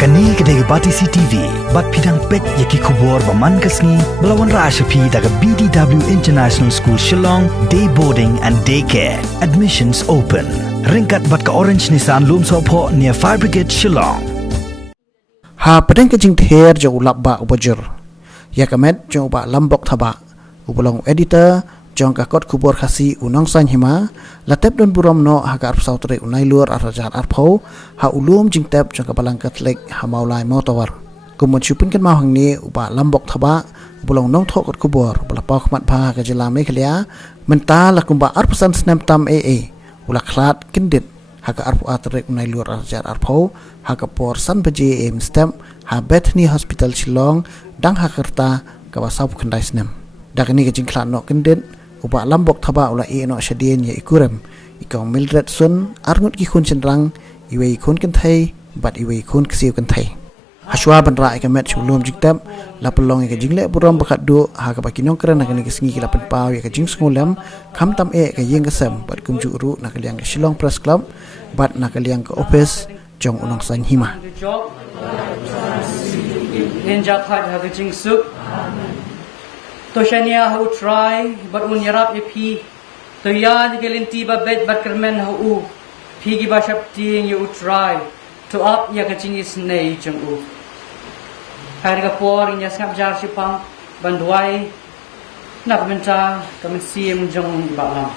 Kani kedai Batisi TV, bat pidang pet yaki kubur baman kasni, melawan Rashapi daga BDW International School Shillong, day boarding and daycare. Admissions open. Ringkat bat ke Orange Nissan Loom Sopo near Fire Brigade Shillong. Ha pedang kejing ther jo ulap ba ubajur. Ya kamet jo ba Lambok Thabah. Ubulong editor Jong ka Kotkhubor khasi Nongsaiñ Hima latep Donburom no ha ka sautre unai luar arajat arpau ha ulum jing tep jong ka balang katlek ha maulai motowar kumun chupin kan ma hangni uba Lambok Thabah ubulong nong thok Kotkhubor bala pau khmat pha ka jila me khlia menta la kumba arpusan snap tam ee ula khlat kindit ha ka arpu atre unai luar arajat arpau ha ka por san baje em stem ha Bethany Hospital Shillong dang ha kerta ka wasau khandai snem dakni ka jing khlat no kindit uba Lambok Thabah ula no shadien ya ikurem ikong Mildred sun arngut ki khun chenrang iwe khun kan thai bat iwe khun ksiu kan thai haswa banra ka met chulum jiktam la pelong ka jingle buram bakat du ha ka bakinong kran ka ni kisngi ki la pen paw ya ka jing sngolem kham tam e ka yeng ka sam bat kumju ru na ka liang ka Shillong Press Club bat na ka liang ka office Jong Nongsaiñ Hima Hinjat ha ka jing suk Toshania how try, but when you're up, you pee. To yard galinti ba bed, but kermen how u. Piggy ba shap ting you try. To up yakaching is nay chung u. Harga por in yaskap jar shipang, bandwai. Nakmenta, come and see him jong balam.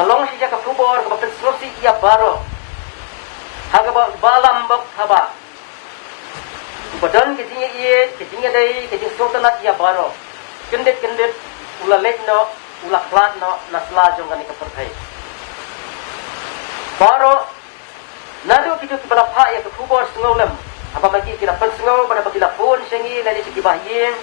Kalong siya ka Kotkhubor ka penslosi iya baro. Haga ba Lambok Thabah. Badan ketinya dai keting sultanat iya baro. Kendet ula lekno ula klatno nasla jong kani ka perthai. Baro nadu kitu kibala pha ya Kotkhubor sngolem. Apa bagi kira pensngol pada bagi lapun sengi nadi segi bahye.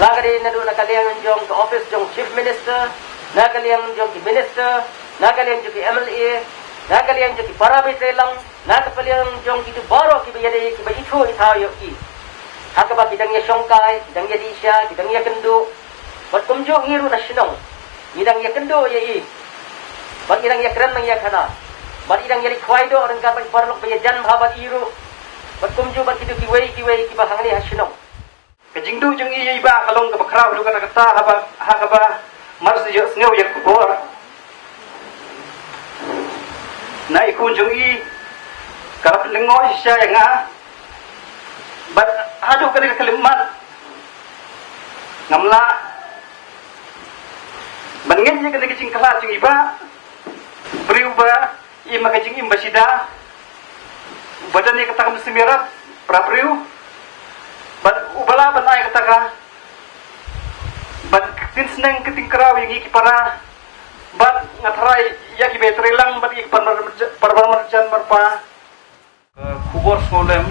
Lagari nadu nakaliang jong ke office jong chief minister. Nakaliang jong ki minister, nakaliang jong ki MLA, nakaliang jong ki parabit relang, nakaliang jong ki baro ki bayade ki bayitu itaw yo ki. Hakaba bidangnya songkai, bidangnya disya, bidangnya kendo. Bat kumjo ngiru na sinong. Bidangnya kendo ye i. Bat bidangnya keren nang ya kana. Bat bidangnya likwaido orang ka parlok bayajan bhabat iru. Bat kumjo bat kidu ki wei ki bahangli hasinong. Kejingdu jong i ba kalong ka bakraw lu kana kata hakaba Mars di snow yak Kotkhubor. Na ikun jong i karap lengoy siya nga. But hadu ka kalimat. Ngamla bangin niya ka naging kalat yung iba. Priu ba i makajing imbasida. Badan niya katakam simirat pra priu. But ubala ba ay kataka But tinsneng ketingkraw yung ikipara But ngatray yaki betre lang But ikiparamarjan marpa Kotkhubor sngolem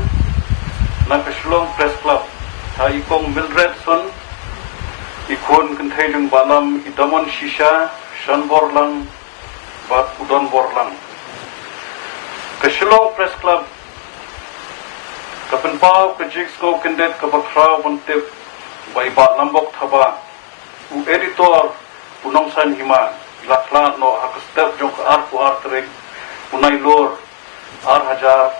Nang Shillong Press Club Ta ikong Mildred son Ikon kentay jong balam Idamon shisha Shanbor lang Bat Donburom lang Shillong Press Club Kapenpaw kajigsko kendet kabakraw Bantip Baiba Lambok Thabah U editor Nongsaiñ Hima lakla no hakastep jong arpu artrek unai lor arhajar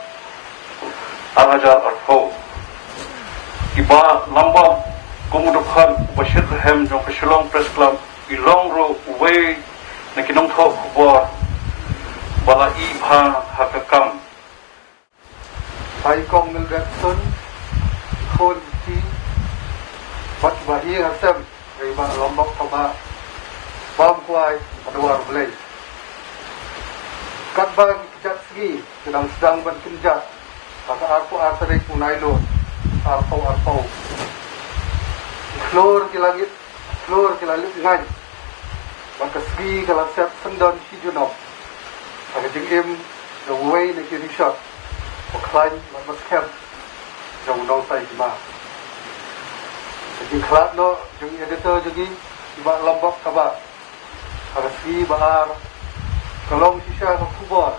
arfo iba Lambok komudukhan bashir hem jong Shillong Press Club ilong ro uwe na kinong Kotkhubor bala ibha hakakam Hai kong Mildred sun khôn chi bat bahi hasem Iba Lambok Thabah Bam kuai Adwar Blay Katbang kijat segi sedang ban kinjat Maka aku arterik unailo arpau Flor ke langit ngai maka segi kalau siap sendon hijunop aga jingim the way ne kiri shot Klain mas camp Jong Nongsaiñ Hima jadi kelat no jeng editor jadi iba Lambok Thabah aga segi bahar kalong sisa Kotkhubor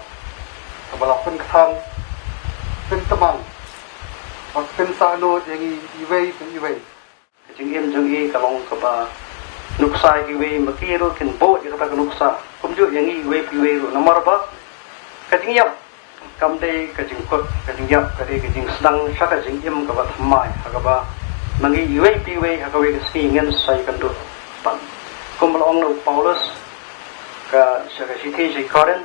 kabalapan ketang pen temang pen sano jengi iwei Jing em jong e kalong kaba nuksa ki we makiro ken bo je kata nuksa kumju yang i we pi we ro nomor ba kajing yap kam dei kajing kot kajing yap kare kajing sedang saka jing em kaba thamai hakaba mangi i we pi we hakawe ke singen sai kan do pan kumlong no Paulus ka saka siti sai karen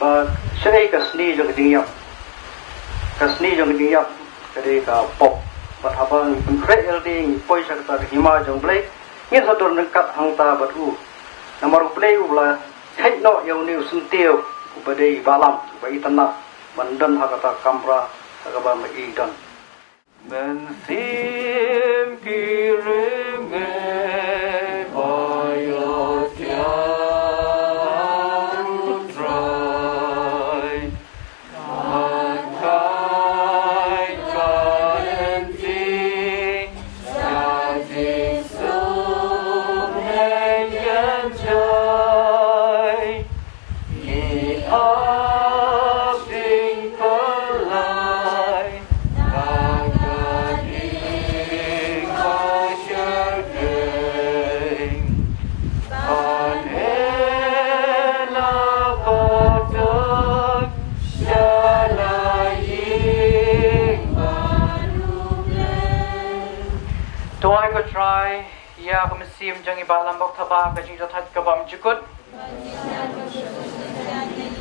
ba sai ka sni jong kajing yap kare ka pop but habang incredible poi sakta Hima Jong play ngin sotor nangkat hangta batu namar play ubla hết no yau ni suntiu ubadei balam bai tanah bandan hakata kamra hakaba mai dan ben sim kirenge ayo tiang try try ya kemasim jang iba Lambok Thabah kajing jathat kabam jukut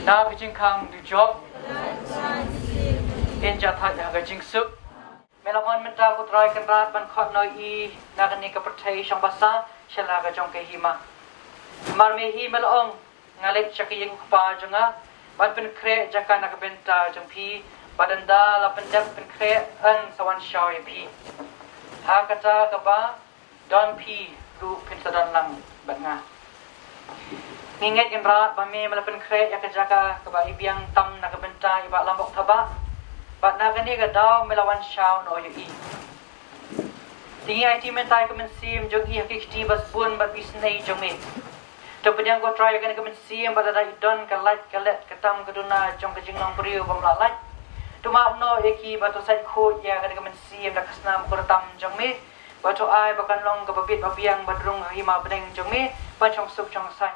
na bijing khang du job in jathat ya kajing sup melawan menta ku try kan rat ban khot noi i na kan ni ka prathai shang basa shala ka jong ke Hima mar me hi melong ngalek chakiyeng pa janga ban pen kre jaka na ka benta jong pi badanda la pen dep pen kre an sawan shaw pi ha kata kaba don pi lu pinsadan lang banga nginget kan rat ba me malapan kre ya kajaka kaba ibiang tam na kabenta iba Lambok Thabah bat na gani ga daw melawan shaw no yu i tingi IT mentai ka mensim jogi hakikti bas bun bat bisnei jomi to pedang ko try kan ka mensim bat ada idon ka light ka let katam kaduna jong ka jingnong priu bam la light Tuma no eki batu sai khut ya kan kemensim dak snam kurtam jongmi batu ai bakan long kababit babiang badrung Hima bedeng jongmi pancong sup jong san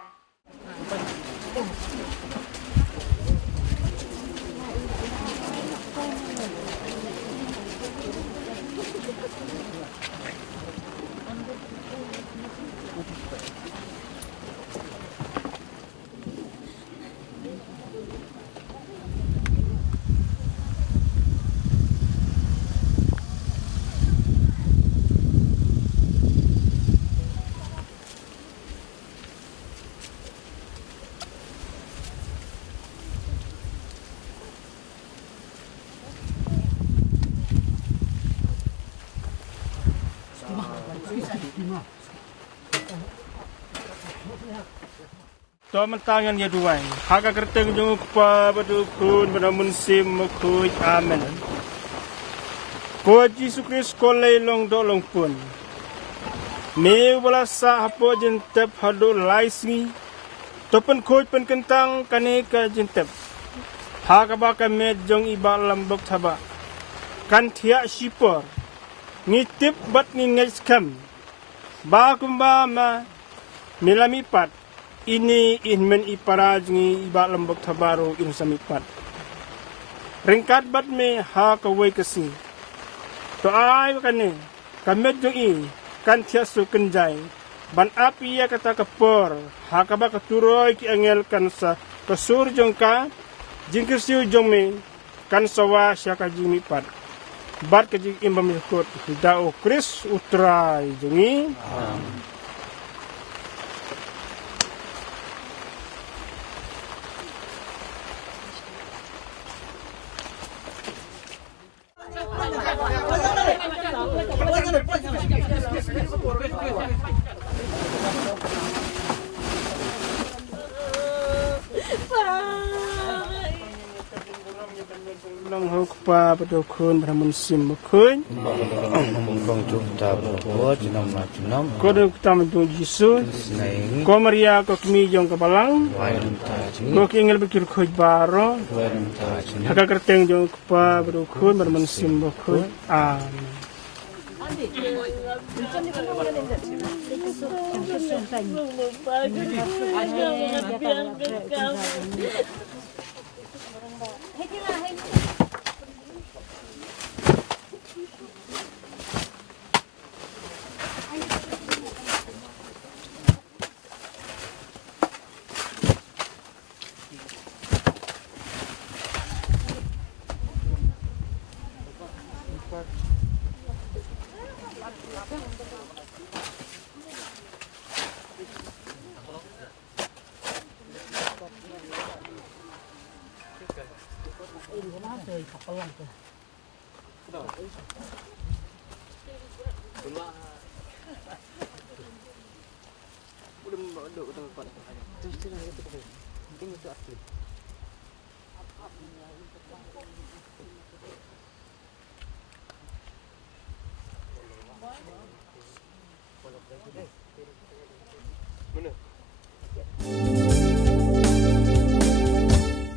to mentangan ya duai haka kerteng jung pa badukun pada musim mekuj amen ko Jesus Christ ko long do long pun me wala sa hapo jentep hado laisngi topen koj pen kentang kane ka jentep haka ba ka med jong iba Lambok Thabah kan thia shipor ngitip bat ni ngeskam ba kumba ma milami pat ini inmen iparaj ngi iba Lambok Thabah in samipat ringkat bat me ha ka wei kasi to ai kane kamet jong i kan thia su kenjai ban api ya kata kapor ha ka ba ka turoi ki angel kan sa kasur jong ka jingkirsiu jong me kan sawa sya ka jimi pat bat ka jing imbam yakut dao Kris utrai jongi kepa betul kun beramun sim kun. Kong jumta berbuat jenam macam Kau dah ketemu tu Yesus. naing Kau Maria kau kami jong kebalang. waidum taji Kau kengel berkir kuj baro. waidum taji Hakak kerteng jong kepa betul kun beramun sim kun. Amin.